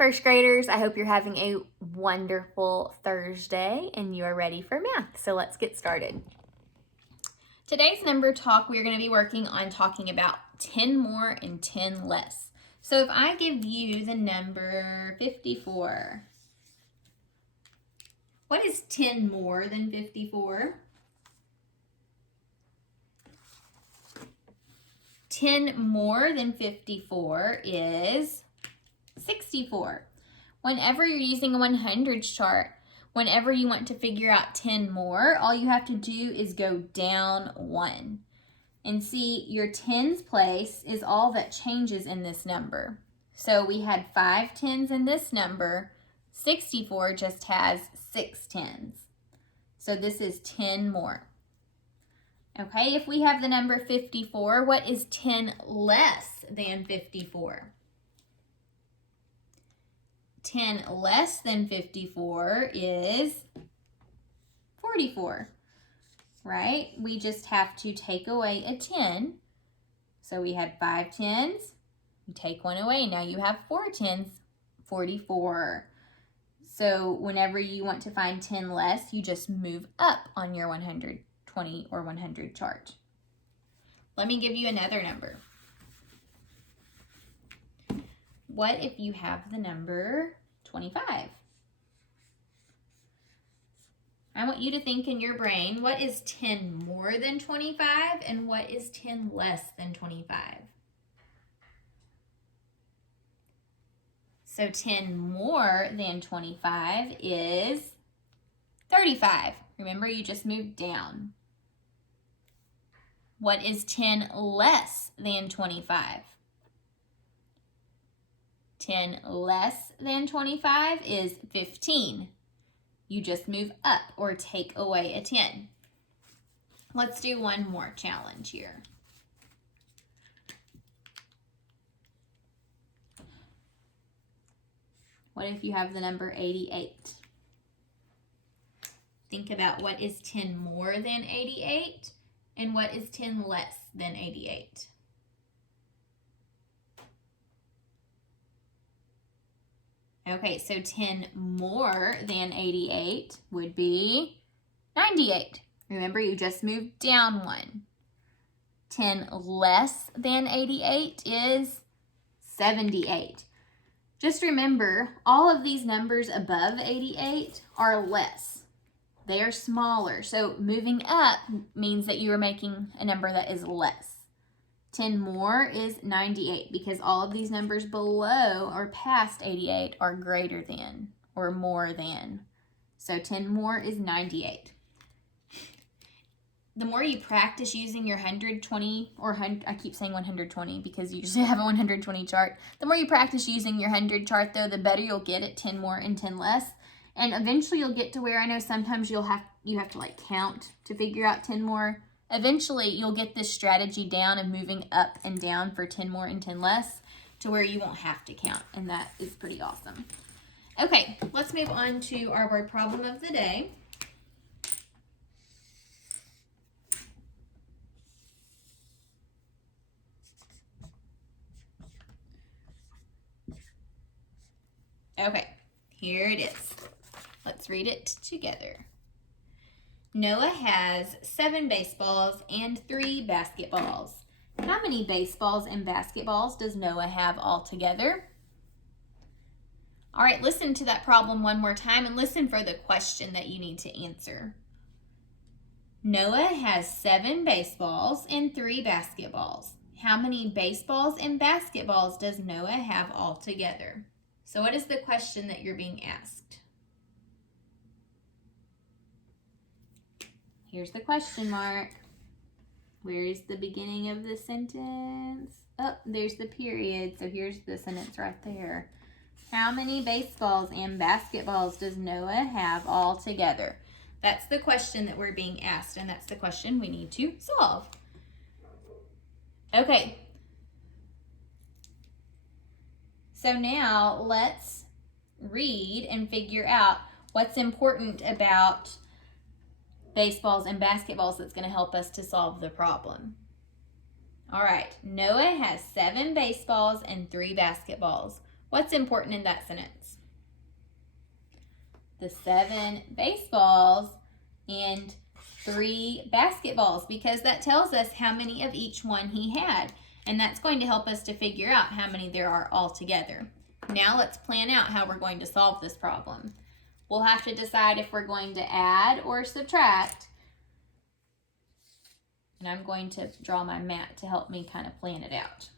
first graders, I hope you're having a wonderful Thursday and you are ready for math. So let's get started. Today's number talk, we're going to be working on talking about 10 more and 10 less. So if I give you the number 54, what is 10 more than 54? 10 more than 54 is 64. Whenever you're using a 100s chart, whenever you want to figure out 10 more, all you have to do is go down 1. And see, your tens place is all that changes in this number. So we had 5 tens in this number. 64 just has 6 tens. So this is 10 more. Okay, if we have the number 54, what is 10 less than 54? 10 less than 54 is 44, right? We just have to take away a 10. So we had 5 tens, you take one away. Now you have 4 tens, 44. So whenever you want to find 10 less, you just move up on your 120 or 100 chart. Let me give you another number. What if you have the number 25? I want you to think in your brain, what is 10 more than 25 and what is 10 less than 25? So 10 more than 25 is 35. Remember, you just moved down. What is 10 less than 25? 10 less than 25 is 15. You just move up or take away a 10. Let's do one more challenge here. What if you have the number 88? Think about what is 10 more than 88 and what is 10 less than 88. Okay, so 10 more than 88 would be 98. Remember, you just moved down 1. 10 less than 88 is 78. Just remember, all of these numbers above 88 are less. They are smaller. So moving up means that you are making a number that is less. 10 more is 98 because all of these numbers below or past 88 are greater than or more than. So 10 more is 98. The more you practice using your 120 or I keep saying 120 because you usually have a 120 chart. The more you practice using your 100 chart though, the better you'll get at 10 more and 10 less. And eventually you'll get to where I know sometimes you have to like count to figure out 10 more. Eventually, you'll get this strategy down of moving up and down for 10 more and 10 less to where you won't have to count, and that is pretty awesome. Okay, let's move on to our word problem of the day. Okay, here it is. Let's read it together. Noah has 7 baseballs and 3 basketballs. How many baseballs and basketballs does Noah have altogether? All right, listen to that problem one more time and listen for the question that you need to answer. Noah has 7 baseballs and 3 basketballs. How many baseballs and basketballs does Noah have altogether? So what is the question that you're being asked? Here's the question mark. Where is the beginning of the sentence? Oh, there's the period. So here's the sentence right there. How many baseballs and basketballs does Noah have all together? That's the question that we're being asked, and that's the question we need to solve. Okay. So now let's read and figure out what's important about baseballs and basketballs that's going to help us to solve the problem. All right, Noah has 7 baseballs and 3 basketballs. What's important in that sentence? The 7 baseballs and 3 basketballs, because that tells us how many of each one he had. And that's going to help us to figure out how many there are altogether. Now let's plan out how we're going to solve this problem. We'll have to decide if we're going to add or subtract. And I'm going to draw my mat to help me kind of plan it out.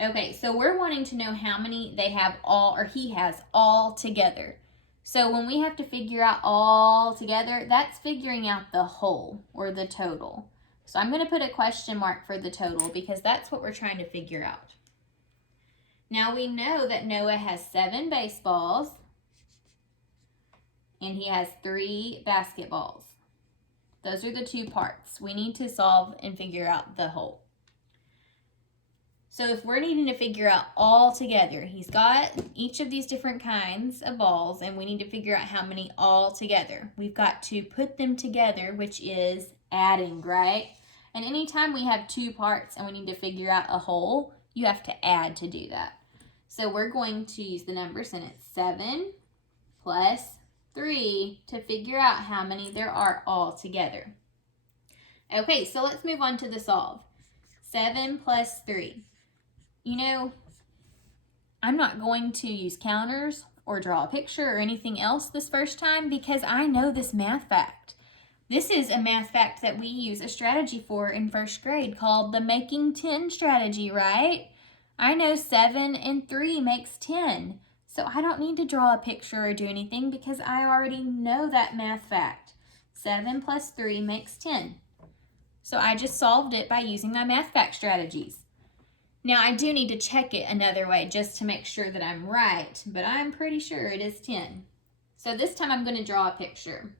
Okay, so we're wanting to know how many they have all, or he has all together. So when we have to figure out all together, that's figuring out the whole or the total. So I'm going to put a question mark for the total because that's what we're trying to figure out. Now we know that Noah has 7 baseballs and he has 3 basketballs. Those are the 2 parts. We need to solve and figure out the whole. So if we're needing to figure out all together, he's got each of these different kinds of balls and we need to figure out how many all together. We've got to put them together, which is adding, right? And anytime we have 2 parts and we need to figure out a whole, you have to add to do that. So we're going to use the number sentence 7 plus 3 to figure out how many there are all together. Okay, so let's move on to the solve. 7 plus 3. You know, I'm not going to use counters or draw a picture or anything else this first time because I know this math fact. This is a math fact that we use a strategy for in first grade called the making 10 strategy, right? I know 7 and 3 makes 10. So I don't need to draw a picture or do anything because I already know that math fact. 7 plus 3 makes 10. So I just solved it by using my math fact strategies. Now I do need to check it another way just to make sure that I'm right, but I'm pretty sure it is 10. So this time I'm going to draw a picture.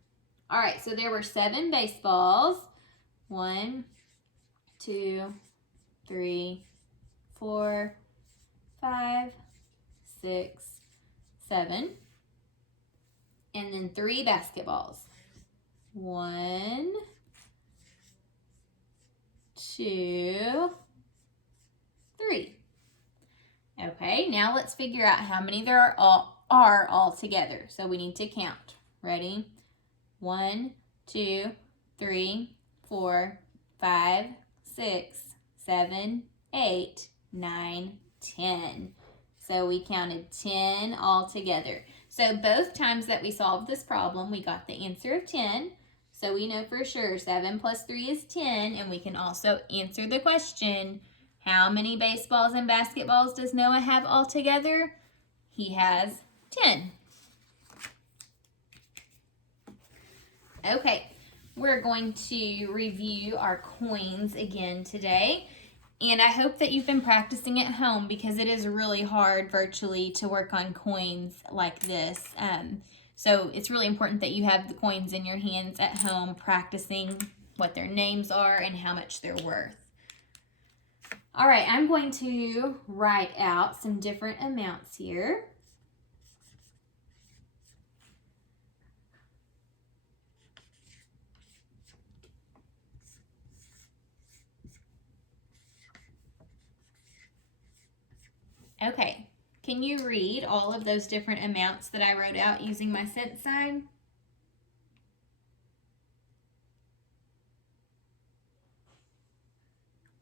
All right, so there were 7 baseballs. 1, 2, 3, 4, 5, 6, 7. And then 3 basketballs. 1, 2, 3. Okay, now let's figure out how many there are all together. So we need to count. Ready? 1, 2, 3, 4, 5, 6, 7, 8, 9, 10. So we counted 10 all together. So both times that we solved this problem, we got the answer of 10. So we know for sure 7 plus 3 is 10, and we can also answer the question, how many baseballs and basketballs does Noah have all together? He has 10. Okay, we're going to review our coins again today. And I hope that you've been practicing at home because it is really hard virtually to work on coins like this. So it's really important that you have the coins in your hands at home practicing what their names are and how much they're worth. All right, I'm going to write out some different amounts here. Okay, can you read all of those different amounts that I wrote out using my cent sign?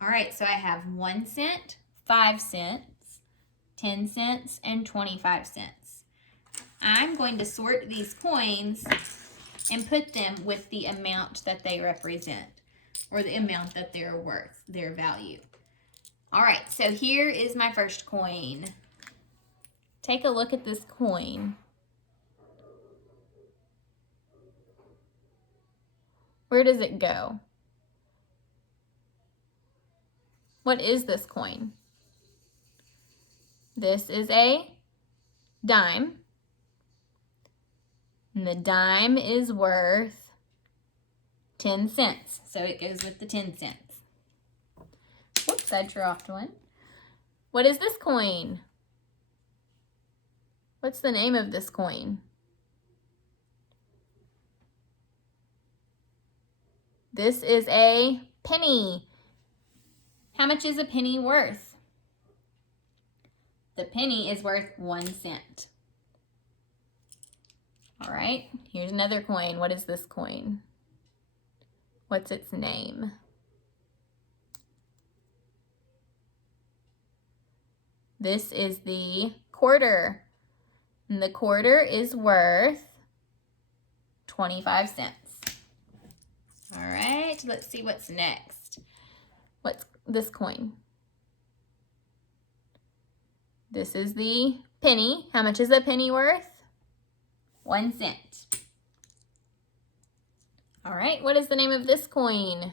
All right, so I have 1 cent, 5 cents, 10 cents, and 25 cents. I'm going to sort these coins and put them with the amount that they represent, or the amount that they're worth, their value. All right, so here is my first coin. Take a look at this coin. Where does it go? What is this coin? This is a dime. And the dime is worth 10 cents. So it goes with the 10 cents. Whoops, I dropped one. What is this coin? What's the name of this coin? This is a penny. How much is a penny worth? The penny is worth 1 cent. All right, here's another coin. What is this coin? What's its name? This is the quarter. And the quarter is worth 25 cents. All right, let's see what's next. What's this coin? This is the penny. How much is a penny worth? 1 cent. All right, what is the name of this coin?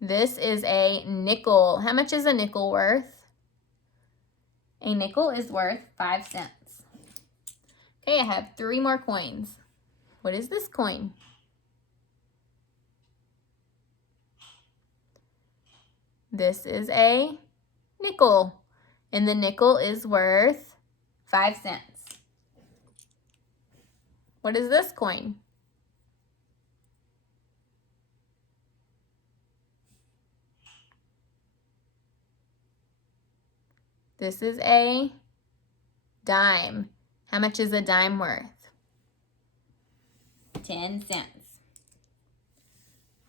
This is a nickel. How much is a nickel worth? A nickel is worth 5 cents. Okay, I have 3 more coins. What is this coin? This is a nickel, and the nickel is worth 5 cents. What is this coin? This is a dime. How much is a dime worth? 10 cents.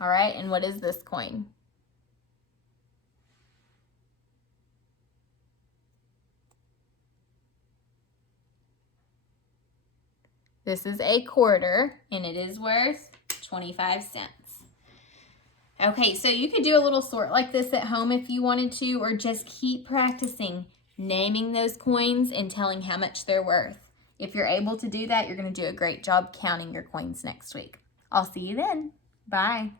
All right, and what is this coin? This is a quarter, and it is worth 25 cents. Okay, so you could do a little sort like this at home if you wanted to, or just keep practicing naming those coins and telling how much they're worth. If you're able to do that, you're going to do a great job counting your coins next week. I'll see you then. Bye.